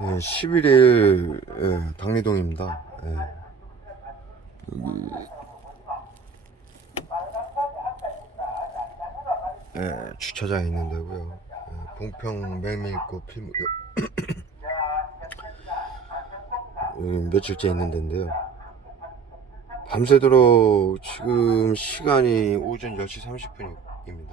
예, 11일 예, 당리동입니다. 예. 예, 주차장에 있는 데고요. 예, 봉평 맹밀꽃 필무 음, 며칠째 있는 데인데요. 밤새도록 지금 시간이 오전 10시 30분입니다.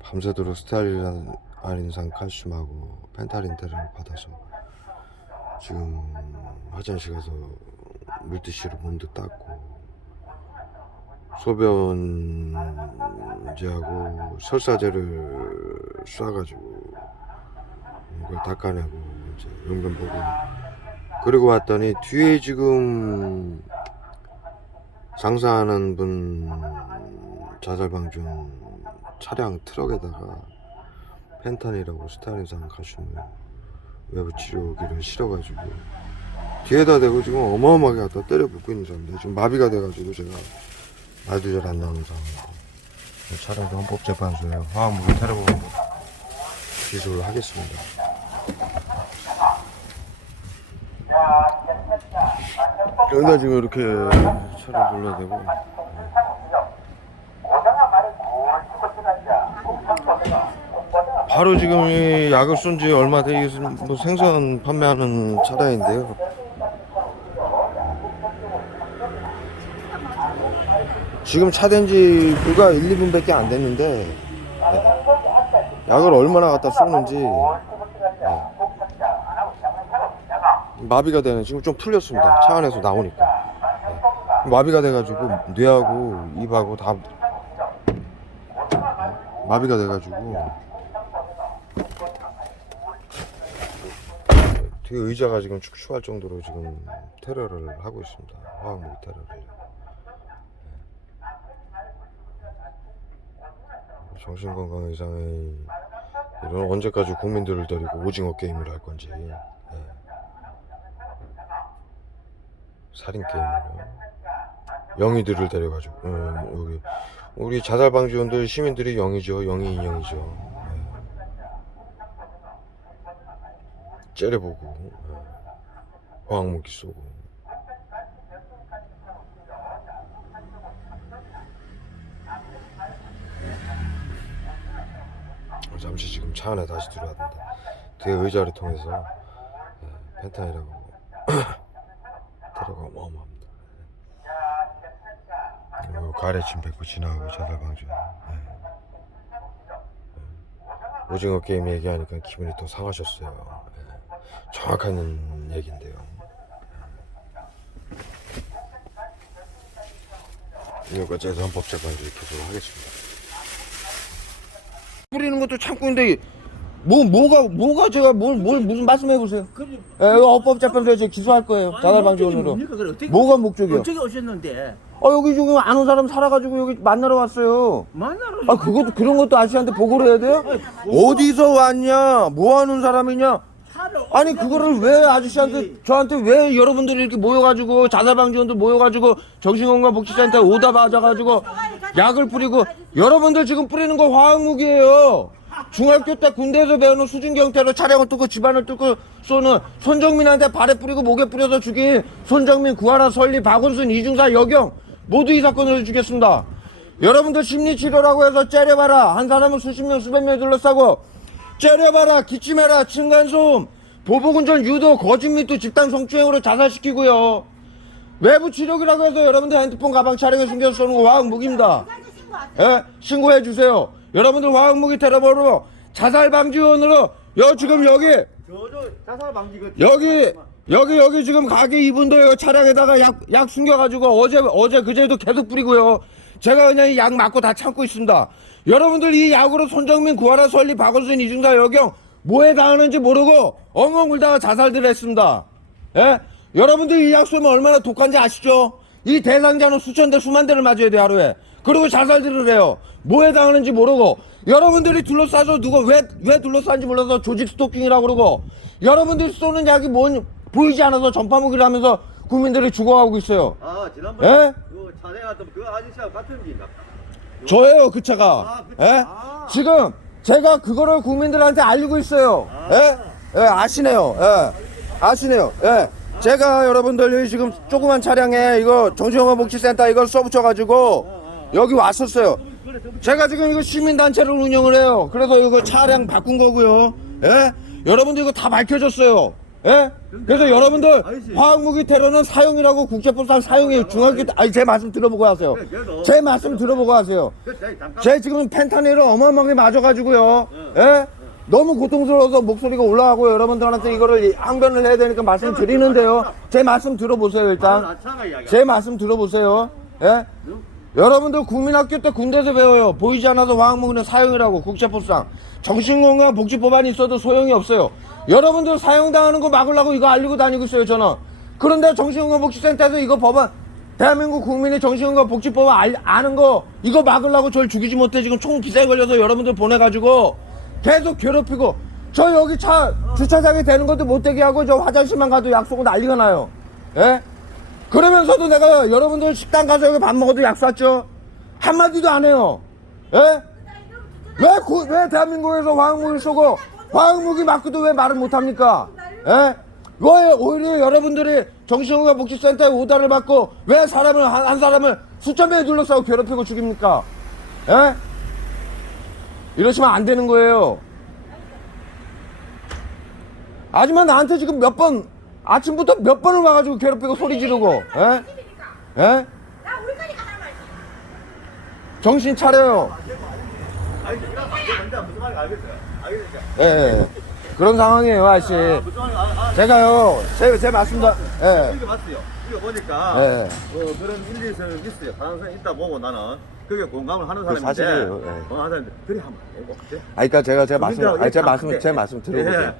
밤새도록 스타일린 아린산 칼슘하고 펜타린테를 받아서 지금 화장실 가서 물티슈로 몸도 닦고 소변제하고 설사제를 쏴가지고 그걸 닦아내고 이제 용변 보고 그리고 왔더니 뒤에 지금 장사하는 분 자살방지원 차량 트럭에다가 펜탄이라고 스타일리상 칼슘을 외부 치료기를 실어가지고 뒤에다 대고 지금 어마어마하게 갖다 때려 붓고 있는 사람들 지금 마비가 돼가지고 제가 말도 잘 안 나오는 상황이고. 차량 헌법재판소에 화학무기 테러범 기소를 하겠습니다. 여기다 지금 이렇게 차를 돌려대고 바로 지금 이 약을 쏜지 얼마 되기 뭐 생선 판매하는 차량인데요. 지금 차된 지 불과 1, 2분밖에 안 됐는데 네. 약을 얼마나 갖다 쏘는지 네. 마비가 되는 지금 좀 풀렸습니다. 차 안에서 나오니까 네. 마비가 돼가지고 뇌하고 입하고 다 마비가 돼가지고 뒤에 의자가 지금 축축할 정도로 지금 테러를 하고 있습니다. 화학무기 테러를. 정신건강 이상의 이런 언제까지 국민들을 데리고 오징어 게임을 할 건지. 예. 살인 게임을요. 영희들을 데려가지고. 음, 여기. 우리 자살 방지원들 시민들이 영이죠. 영희 인형이죠 째려보고 예. 화학무기 쏘고 잠시 지금 차 안에 다시 들어왔는데 뒤에 의자를 통해서 예, 펜타이라고 테러가 어마어마합니다. 어, 가래침 뱉고 지나가고 자살방지. 예. 예. 오징어 게임 얘기하니까 기분이 더 상하셨어요. 예. 정확한 얘기인데요. 이거까지 해서 헌법재판소 계속 하겠습니다. 뿌리는 것도 참고 있는데 뭐 뭐가 뭐가 제가 뭘 뭘 무슨 말씀해 보세요. 예, 헌법재판소에 제 기소할 거예요. 자살방지원으로. 뭡니까 어떻게 뭐가 목적이요? 어떻게 오셨는데 아 여기 지금 아는 사람 살아가지고 여기 만나러 왔어요. 만나러 아 그것도 그런 것도 아저씨한테 보고를 해야 돼요? 어디서 왔냐? 뭐 하는 사람이냐? 아니 그거를 왜 아저씨한테 저한테 왜 여러분들이 이렇게 모여가지고 자살방 지원들 모여가지고 정신건강복지센터에 오다 맞아가지고 약을 뿌리고 여러분들 지금 뿌리는 거 화학무기예요. 중학교 때 군대에서 배우는 수준경태로 차량을 뚫고 집안을 뚫고 쏘는 손정민한테 발에 뿌리고 목에 뿌려서 죽인 손정민, 구하라, 설리, 박원순, 이중사, 여경 모두 이 사건을 죽였습니다. 여러분들 심리치료라고 해서 째려봐라. 한 사람은 수십 명, 수백 명 둘러싸고 째려봐라. 기침해라. 층간소음, 보복운전, 유도, 거짓 미투, 집단 성추행으로 자살시키고요. 외부 치료기라고 해서 여러분들 핸드폰 가방 차량에 숨겨서 쏘는 거 화학 무기입니다. 예? 신고해 주세요. 여러분들 화학 무기 테러범으로 자살 방지원으로 여 지금 여기 여기 여기 여기 지금 가게 이분도 요 차량에다가 약 약 숨겨가지고 어제 어제 그제도 계속 뿌리고요. 제가 그냥 이 약 맞고 다 참고 있습니다. 여러분들 이 약으로 손정민, 구하라, 설리, 박원순, 이중사, 여경 뭐에 당하는지 모르고 엉엉 울다가 자살들 했습니다. 예? 여러분들 이약 쏘면 얼마나 독한지 아시죠? 이 대상자는 수천 대 수만 대를 맞아야 돼 하루에. 그리고 자살들을 해요. 뭐에 당하는지 모르고 여러분들이 둘러싸서 누가 왜 왜 둘러싸는지 몰라서 조직 스토킹이라고 그러고 여러분들이 쏘는 약이 뭔 보이지 않아서 전파무기를 하면서 국민들이 죽어가고 있어요. 아 지난번에 예? 그 차내 갔던 그 아저씨하고 같은 길인가 저예요 그 차가. 아, 그 차. 예? 아. 지금 제가 그거를 국민들한테 알리고 있어요. 아. 예? 예, 아시네요. 예, 아시네요. 예. 제가 여러분들 여기 지금 조그만 차량에 이거 정신건강 복지센터 이걸 써붙여가지고 여기 왔었어요. 제가 지금 이거 시민단체를 운영을 해요. 그래서 이거 차량 바꾼 거고요. 예? 여러분들 이거 다 밝혀졌어요. 예? 그래서 여러분들 화학무기 테러는 사용이라고 국제법상 사용이에요. 중학교 때, 아니 제 말씀 들어보고 하세요. 제 말씀 들어보고 하세요. 제 지금 펜타닐을 어마어마하게 맞아가지고요. 예? 너무 고통스러워서 목소리가 올라가고 여러분들한테 이거를 항변을 해야 되니까 말씀 드리는데요. 제 말씀 들어보세요 일단. 제 말씀 들어보세요. 예? 여러분들 국민학교 때 군대에서 배워요. 보이지 않아서 화학무기는 사용이라고 국제법상. 정신건강 복지법안이 있어도 소용이 없어요. 여러분들 사용당하는 거 막으려고 이거 알리고 다니고 있어요 저는. 그런데 정신건강 복지센터에서 이거 법안 대한민국 국민이 정신건강 복지법안 알, 아는 거 이거 막으려고 저를 죽이지 못해 지금 총 기사에 걸려서 여러분들 보내가지고 계속 괴롭히고 저 여기 차 주차장에 되는 것도 못 되게 하고 저 화장실만 가도 약속은 난리가 나요. 예? 그러면서도 내가 여러분들 식당 가서 여기 밥 먹어도 약속했죠? 한마디도 안 해요. 예? 왜, 구, 왜 대한민국에서 화학무기를 쏘고 화학무기 맞고도 왜 말을 못합니까? 예? 왜 오히려 여러분들이 정신건강 복지센터에 오다를 받고 왜 사람을, 한, 한 사람을 수천 명에 둘러싸고 괴롭히고 죽입니까? 예? 이러시면 안 되는 거예요. 하지만 나한테 지금 몇 번, 아침부터 몇 번을 와가지고 괴롭히고 소리 지르고, 예? 예? 가자 말지. 정신 차려요. 아니 이런 문제 무슨 말인지 알겠어요. 알겠어요. 예, 예. 그런 상황이에요, 아저씨. 무슨 말인지 알- 알- 제가요, 제, 제 말씀다, 예. 이거 봤어요. 이거 보니까 예. 어, 그런 일리성 있어요. 가능성이 있다 보고 나는 그게 공감을 하는 그 사람인데 사실이에요, 예. 공감하는 사람인데 그래 하면 안 되고 그래? 아, 그니까 제가 제 말씀, 아니, 제 말씀. 제 말씀 들어보세요.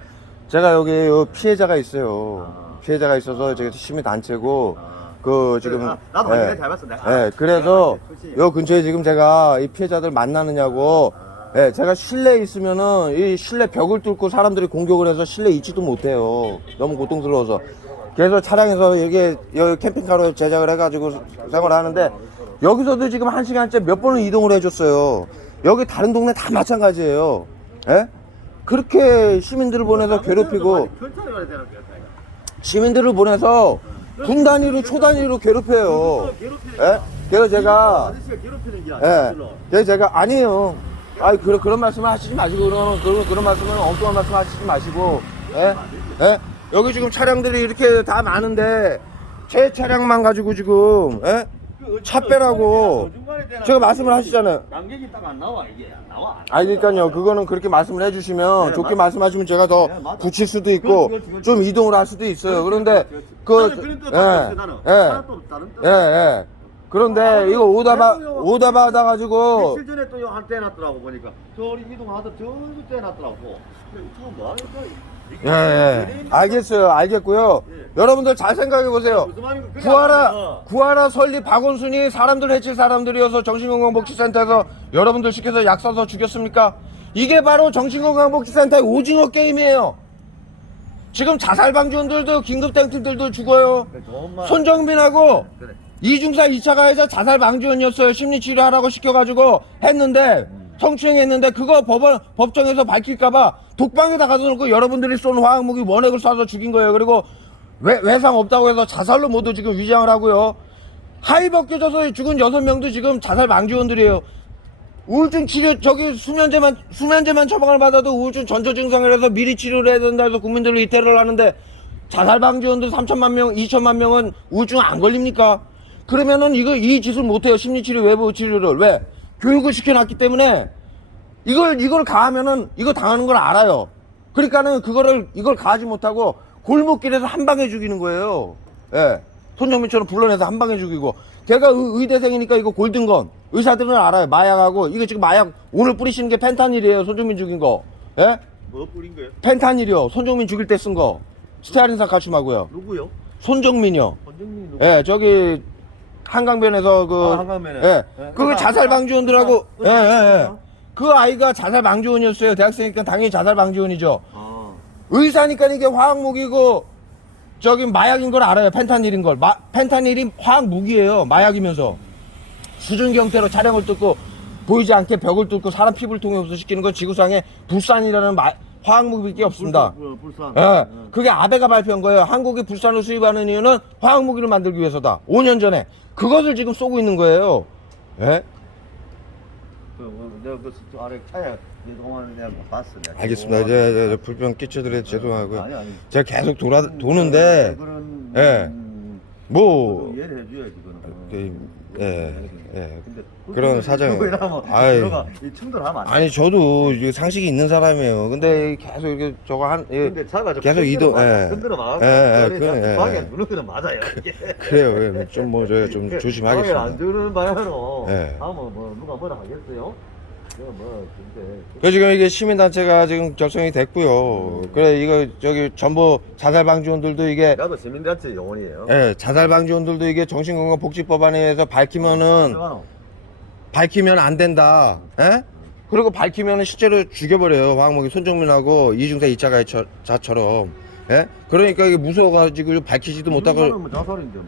예. 제가 여기 요 피해자가 있어요. 아. 피해자가 있어서 제가 시민단체고, 아. 그 지금. 나- 나도 예. 확인해 잘 봤어, 내가. 예, 그래서 내가 솔직히. 요 근처에 지금 제가 이 피해자들 만나느냐고, 예, 제가 실내에 있으면은 이 실내 벽을 뚫고 사람들이 공격을 해서 실내에 있지도 못해요. 너무 고통스러워서. 그래서 차량에서 여기, 여기 캠핑카로 제작을 해가지고 생활을 하는데, 여기서도 지금 한 시간째 몇 번을 이동을 해줬어요. 여기 다른 동네 다 마찬가지예요. 예? 그렇게 시민들을 보내서 괴롭히고, 천천히 가야 되는 거야. 시민들을 보내서 군 단위로 초 단위로 괴롭혀요. 예? 그래서 제가, 아저씨가 괴롭히는 게 예. 그래서 제가 아니에요. 아이 그런 그런 말씀을 하시지 마시고 그러면 그런 그런 말씀은 엉뚱한 말씀 하시지 마시고. 예? 예? 여기 지금 차량들이 이렇게 다 많은데 제 차량만 가지고 지금 예? 차 빼라고 제가 말씀을 하시잖아요. 남객이 딱 안 나와 이게 안 나와. 아니 그러니까요. 그거는 그렇게 말씀을 해주시면 네, 좋게 맞- 말씀하시면 제가 더 네, 맞아. 붙일 수도 있고 그렇지, 그렇지, 좀 이동을 할 수도 있어요. 그런데 그 나는 그런 뜻 나는 예, 나는 또 다른 뜻. 예, 예. 그런데 이거 오다 봐 오다 받아 가지고 며칠 전에 또 한때 해놨더라고 보니까 저리 이동하다 저기 때 해놨더라고. 처음 뭐 하니까 예, 예. 알겠어요. 알겠고요. 예. 여러분들 잘 생각해 보세요. 구하라. 구하라 설리 박원순이 사람들 해칠 사람들이어서 정신건강복지센터에서 여러분들 시켜서 약 써서 죽였습니까? 이게 바로 정신건강복지센터의 오징어 게임이에요. 지금 자살방지원들도 긴급땡팀들도 죽어요. 그래. 이중사 2차 가해자 자살방지원이었어요. 심리치료하라고 시켜가지고 했는데 성추행했는데 그거 법원 법정에서 밝힐까봐 독방에다 가둬놓고 여러분들이 쏜 화학무기 원액을 쏴서 죽인 거예요. 그리고 외, 외상 없다고 해서 자살로 모두 지금 위장을 하고요. 하이 벗겨져서 죽은 여섯 명도 지금 자살 방지원들이에요. 우울증 치료 저기 수면제만 수면제만 처방을 받아도 우울증 전조 증상이라서 미리 치료를 해야 된다 해서 국민들을 이태를 하는데 자살 방지원도 3천만 명, 2천만 명은 우울증 안 걸립니까? 그러면은 이거 이 짓을 못 해요. 심리 치료 외부 치료를 왜? 교육을 시켜 놨기 때문에 이걸 이걸 가하면은 이거 당하는 걸 알아요. 그러니까는 그거를 이걸 가하지 못하고 골목길에서 한 방에 죽이는 거예요. 예. 손정민처럼 불러내서 한 방에 죽이고 걔가 의, 대생이니까 이거 골든건 의사들은 알아요. 마약하고 이거 지금 마약 오늘 뿌리시는 게 펜타닐이에요. 손정민 죽인 거. 예? 뭐 뿌린 거예요? 펜타닐이요. 손정민 죽일 때 쓴 거. 스테아린산 칼슘하고요. 누구요? 손정민이요. 권정민이 누구? 예, 저기 한강변에서 그 아, 한강변에. 예. 예. 그 의사, 자살 방지원들하고 예, 의사, 예, 예. 그 아이가 자살 방지원이었어요. 대학생이니까 당연히 자살 방지원이죠. 아. 의사니까 이게 화학 무기고 저기 마약인 걸 알아요. 펜타닐인 걸. 마, 펜타닐이 화학 무기예요. 마약이면서 수증기 형태로 차량을 뚫고 보이지 않게 벽을 뚫고 사람 피부를 통해 흡수시키는 건 지구상에 부산이라는 마- 화학 무기밖에 없습니다. 불- 불산. 예, 응. 그게 아베가 발표한 거예요. 한국이 불산을 수입하는 이유는 화학 무기를 만들기 위해서다. 5년 전에 그것을 지금 쏘고 있는 거예요. 예? 그, 그, 내가 그저 아래 차에 이동하는 내가 봤어. 내가. 알겠습니다. 이제, 이제, 이제 불평 끼쳐드려 죄송하고요. 아니 아니. 제가 계속 돌아 도는데 그런 예. 음, 뭐 이해를 해줘야지 그거는. 그, 예, 예. 근데 그런 사정이- 그거라면 아이. 들어가 이 충돌하면 안 돼. 아니 저도 이게 상식이 있는 사람이에요. 근데 계속 이렇게 저거 한 예, 근데 차가 좀 계속 이동- 예. 흔들어 막. 예, 예, 예, 방에 예. 누르는 거는 맞아요. 이게. 그래요. 좀 뭐 저희 좀 방에 안 조심하겠습니다. 주는 바야로. 예. 하면 뭐 누가 뭐라 하겠어요? 뭐 근데 그 지금 이게 시민단체가 지금 결성이 됐고요. 그래 이거 저기 전부 자살방지원들도 이게 나도 시민단체 영혼이에요. 예, 자살방지원들도 이게 정신건강복지법안에 의해서 밝히면은 들어가노? 밝히면 안 된다. 예? 그리고 밝히면은 실제로 죽여버려요. 황목이 손정민하고 이중사 2차 가해자처럼. 예? 그러니까 이게 무서워가지고 밝히지도 못하고 이중사는 뭐 자살인데 뭐.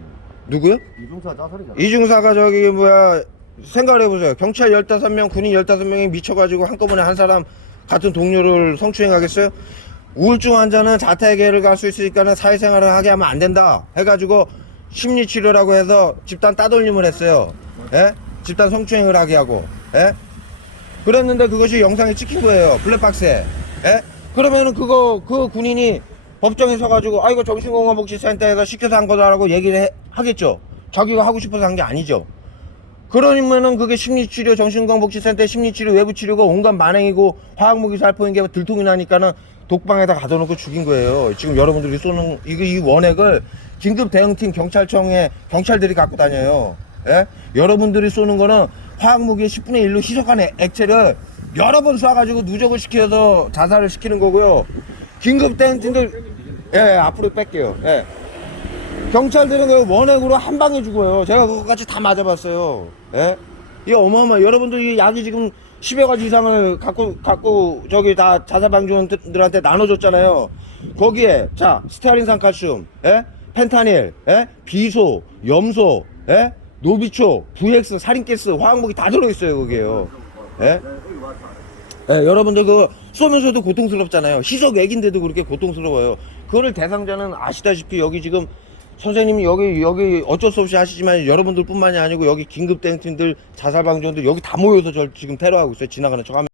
누구요? 이중사 자살이잖아. 이중사가 저기 뭐야 생각을 해보세요. 경찰 15명, 군인 15명이 미쳐가지고 한꺼번에 한 사람 같은 동료를 성추행하겠어요? 우울증 환자는 자택에를 갈 수 있으니까는 사회생활을 하게 하면 안 된다. 해가지고 심리치료라고 해서 집단 따돌림을 했어요. 예? 집단 성추행을 하게 하고. 예? 그랬는데 그것이 영상에 찍힌 거예요. 블랙박스에. 예? 그러면은 그거, 그 군인이 법정에 서가지고, 아, 이거 정신건강복지센터에서 시켜서 한 거다라고 얘기를 해- 하겠죠. 자기가 하고 싶어서 한 게 아니죠. 그러면은 그게 심리치료, 정신건강복지센터 심리치료, 외부치료가 온갖 만행이고 화학무기 살포인 게 들통이 나니까는 독방에다 가둬놓고 죽인 거예요. 지금 여러분들이 쏘는 이거 이 원액을 긴급 대응팀 경찰청에 경찰들이 갖고 다녀요. 예? 여러분들이 쏘는 거는 화학무기의 10분의 1로 희석한 액- 액체를 여러 번 쏴가지고 누적을 시켜서 자살을 시키는 거고요. 긴급 대응팀들 예, 앞으로 뺄게요. 예. 경찰들은 그 원액으로 한 방에 죽어요. 제가 그거까지 다 맞아봤어요. 예? 이게 어마어마. 여러분들 이 약이 지금 10여 가지 이상을 갖고, 갖고, 저기 다 자살방지원들한테 나눠줬잖아요. 거기에, 자, 스테아린산 칼슘, 예? 펜타닐, 예? 비소, 염소, 예? 노비초, VX, 살인가스, 화학무기 다 들어있어요, 거기에요. 예? 예, 여러분들 그 쏘면서도 고통스럽잖아요. 희석 액인데도 그렇게 고통스러워요. 그거를 대상자는 아시다시피 여기 지금 선생님이 여기 여기 어쩔 수 없이 하시지만 여러분들뿐만이 아니고 여기 긴급 대응팀들 자살방지원들 여기 다 모여서 저 지금 테러하고 있어요. 지나가는 척하면.